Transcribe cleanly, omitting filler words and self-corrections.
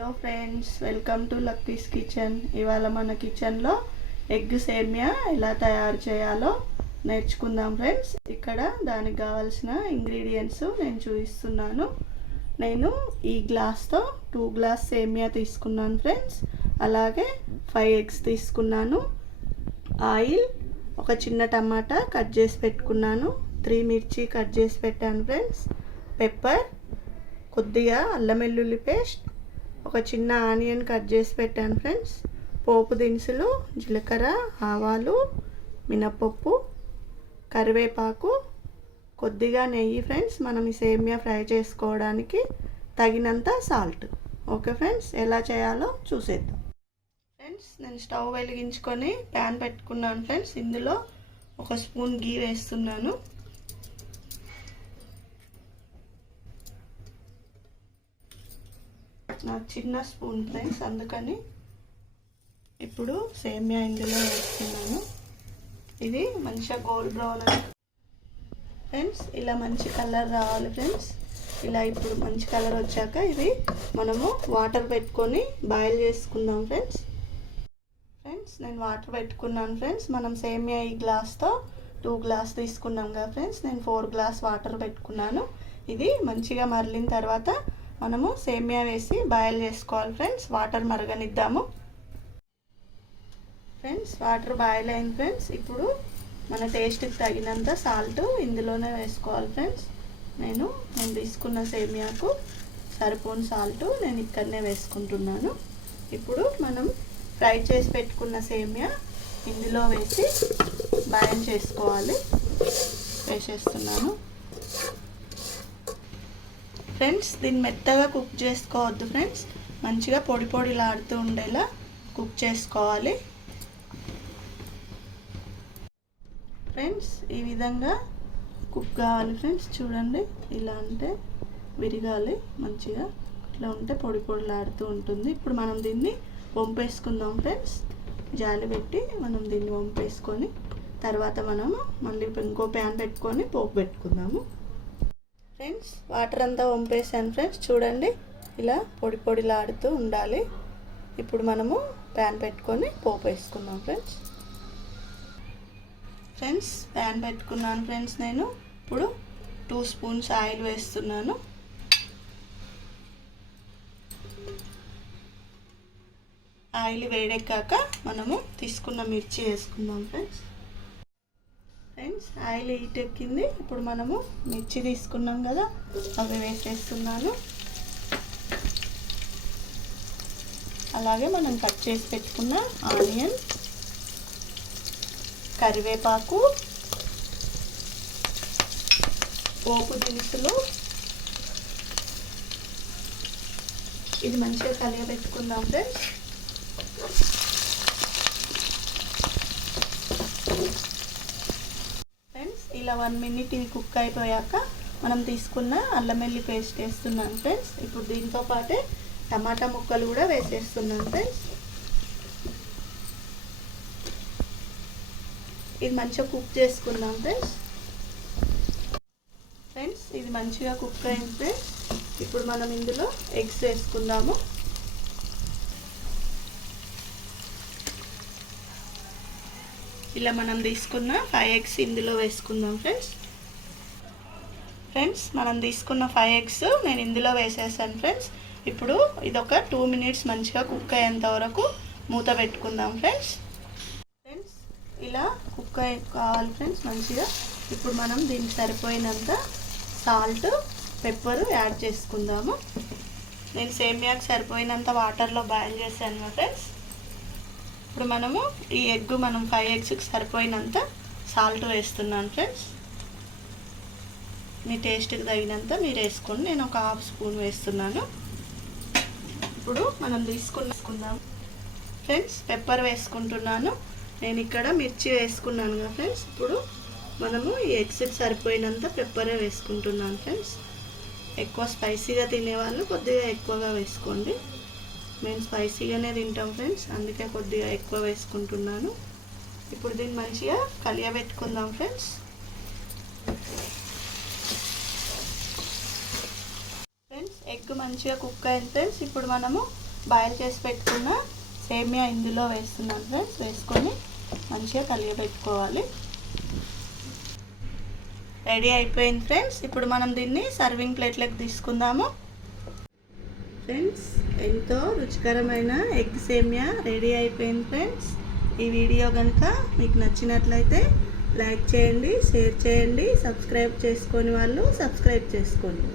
Hello friends, welcome to Lucky's kitchen. ఇవాళ మన కిచెన్లో ఎగ్ సేమియా ఎలా తయారు చేయాలో నేర్చుకుందాం ఫ్రెండ్స్. ఇక్కడ దానికి కావాల్సిన ఇంగ్రీడియంట్స్ నేను చూపిస్తున్నాను. నేను ఈ గ్లాస్తో 2 గ్లాస్ సేమియా తీసుకున్నాను ఫ్రెండ్స్. అలాగే 5 ఎగ్స్ తీసుకున్నాను. ఆయిల్, ఒక చిన్న టమాటా కట్ చేసి పెట్టుకున్నాను. 3 మిర్చి కట్ చేసి పెట్టాను ఫ్రెండ్స్. పెప్పర్, కొద్దిగా అల్లం వెల్లుల్లి పేస్ట్, ఒక చిన్న ఆనియన్ కట్ చేసి పెట్టాను ఫ్రెండ్స్. పోపు దినుసులు, జీలకర్ర, ఆవాలు, మినపప్పు, కరివేపాకు, కొద్దిగా నెయ్యి ఫ్రెండ్స్. మనం ఈ సేమియా ఫ్రై చేసుకోవడానికి తగినంత సాల్ట్. ఓకే ఫ్రెండ్స్, ఎలా చేయాలో చూసేద్దాం. ఫ్రెండ్స్, నేను స్టవ్ వెలిగించుకొని ప్యాన్ పెట్టుకున్నాను ఫ్రెండ్స్. ఇందులో 1 స్పూన్ గీ వేస్తున్నాను. నాకు చిన్న స్పూన్ ఫ్రెండ్స్, అందుకని ఇప్పుడు సేమియా ఇందులో వేస్తున్నాను. ఇది మంచిగా గోల్డ్ బ్రౌన్ ఫ్రెండ్స్, ఇలా మంచి కలర్ రావాలి ఫ్రెండ్స్. ఇలా ఇప్పుడు మంచి కలర్ వచ్చాక ఇది మనము వాటర్ పెట్టుకొని బాయిల్ చేసుకుందాం ఫ్రెండ్స్. నేను వాటర్ పెట్టుకున్నాను ఫ్రెండ్స్. మనం సేమియా ఈ గ్లాస్తో 2 గ్లాస్ తీసుకున్నాం కదా ఫ్రెండ్స్. నేను 4 గ్లాస్ వాటర్ పెట్టుకున్నాను. ఇది మంచిగా మరిలిన తర్వాత మనము సేమియా వేసి బాయిల్ చేసుకోవాలి ఫ్రెండ్స్. వాటర్ మరగనిద్దాము ఫ్రెండ్స్. వాటర్ బాయిల్ అయింది ఫ్రెండ్స్. ఇప్పుడు మన టేస్ట్కి తగినంత సాల్ట్ ఇందులోనే వేసుకోవాలి ఫ్రెండ్స్. నేను తీసుకున్న సేమియాకు సరిపోని సాల్ట్ నేను ఇక్కడనే వేసుకుంటున్నాను. ఇప్పుడు మనం ఫ్రై చేసి పెట్టుకున్న సేమియా ఇందులో వేసి బాయిల్ చేసుకోవాలి. వేసేస్తున్నాను ఫ్రెండ్స్. దీన్ని మెత్తగా కుక్ చేసుకోవద్దు ఫ్రెండ్స్, మంచిగా పొడి పొడిలాడుతూ ఉండేలా కుక్ చేసుకోవాలి ఫ్రెండ్స్. ఈ విధంగా కుక్ కావాలి ఫ్రెండ్స్. చూడండి, ఇలా అంటే విరగాలి మంచిగా. ఇట్లా ఉంటే పొడి పొడిలాడుతూ ఉంటుంది. ఇప్పుడు మనం దీన్ని వంపేసుకుందాం ఫ్రెండ్స్. జాలి పెట్టి మనం దీన్ని వంపేసుకొని తర్వాత మనము మళ్ళీ ఇంకో ప్యాన్ పెట్టుకొని పోపు పెట్టుకుందాము ఫ్రెండ్స్. వాటర్ అంతా వంపేసాను ఫ్రెండ్స్. చూడండి, ఇలా పొడి పొడిలాడుతూ ఉండాలి. ఇప్పుడు మనము ప్యాన్ పెట్టుకొని పోపు వేసుకుందాం ఫ్రెండ్స్. ప్యాన్ పెట్టుకున్నాను ఫ్రెండ్స్. నేను ఇప్పుడు 2 స్పూన్స్ ఆయిల్ వేస్తున్నాను. ఆయిల్ వేడెక్కాక మనము తీసుకున్న మిర్చి వేసుకుందాం ఫ్రెండ్స్. ఆయిల్ హీట్ ఎక్కింది. ఇప్పుడు మనము మిర్చి తీసుకున్నాం కదా, అవి వేసేస్తున్నాను. అలాగే మనం కట్ చేసి పెట్టుకున్న ఆనియన్, కరివేపాకు, పోపు దినుసులు, ఇది మంచిగా కలియబెట్టుకుందాం ఫ్రెండ్స్. ఇలా 1 మినిట్ ఇది కుక్ అయిపోయాక మనం తీసుకున్న అల్లం వెల్లుల్లి పేస్ట్ వేస్తున్నాను ఫ్రెండ్స్. ఇప్పుడు దీంతో పాటే టమాటా ముక్కలు కూడా వేసేస్తున్నాను ఫ్రెండ్స్. ఇది మంచిగా కుక్ చేసుకుందాం ఫ్రెండ్స్. ఇది మంచిగా కుక్ అయింది ఫ్రెండ్స్. ఇప్పుడు మనం ఇందులో ఎగ్స్ వేసుకుందాము. ఇలా మనం తీసుకున్న 5 ఎగ్స్ ఇందులో వేసుకుందాం ఫ్రెండ్స్. మనం తీసుకున్న 5 ఎగ్స్ నేను ఇందులో వేసేసాను ఫ్రెండ్స్. ఇప్పుడు ఇదొక 2 మినిట్స్ మంచిగా కుక్ అయ్యేంత వరకు మూత పెట్టుకుందాం ఫ్రెండ్స్. ఇలా కుక్ కావాలి ఫ్రెండ్స్ మంచిగా. ఇప్పుడు మనం దీనికి సరిపోయినంత సాల్ట్, పెప్పర్ యాడ్ చేసుకుందాము. నేను సేమియాకి సరిపోయినంత వాటర్లో బాయిల్ చేశాను ఫ్రెండ్స్. ఇప్పుడు మనము ఈ ఎగ్ 5 ఎగ్స్కి సరిపోయినంత సాల్ట్ వేస్తున్నాను ఫ్రెండ్స్. మీ టేస్ట్కి తగినంత మీరు వేసుకోండి. నేను ఒక 1/2 స్పూన్ వేస్తున్నాను. ఇప్పుడు మనం తీసుకుందాం ఫ్రెండ్స్. పెప్పర్ వేసుకుంటున్నాను. నేను ఇక్కడ మిర్చి వేసుకున్నాను కదా ఫ్రెండ్స్. ఇప్పుడు మనము ఈ ఎగ్స్కి సరిపోయినంత పెప్పరే వేసుకుంటున్నాను ఫ్రెండ్స్. ఎక్కువ స్పైసీగా తినేవాళ్ళు కొద్దిగా ఎక్కువగా వేసుకోండి. మేము స్పైసీగానే తింటాం ఫ్రెండ్స్, అందుకే కొద్దిగా ఎక్కువ వేసుకుంటున్నాను. ఇప్పుడు దీన్ని మంచిగా కలియబెట్టుకుందాం ఫ్రెండ్స్. ఎగ్ మంచిగా కుక్ అయింది ఫ్రెండ్స్. ఇప్పుడు మనము బాయిల్ చేసి పెట్టుకున్న సేమియా ఇందులో వేస్తున్నాను ఫ్రెండ్స్. వేసుకొని మంచిగా కలియబెట్టుకోవాలి. రెడీ అయిపోయింది ఫ్రెండ్స్. ఇప్పుడు మనం దీన్ని సర్వింగ్ ప్లేట్లోకి తీసుకుందాము. ఫ్రెండ్స్, ఎంతో రుచికరమైన ఎగ్ సేమియా రెడీ అయిపోయింది ఫ్రెండ్స్. ఈ వీడియో కనుక మీకు నచ్చినట్లయితే లైక్ చేయండి, షేర్ చేయండి, సబ్స్క్రైబ్ చేసుకొని వాళ్ళు సబ్స్క్రైబ్ చేసుకోండి.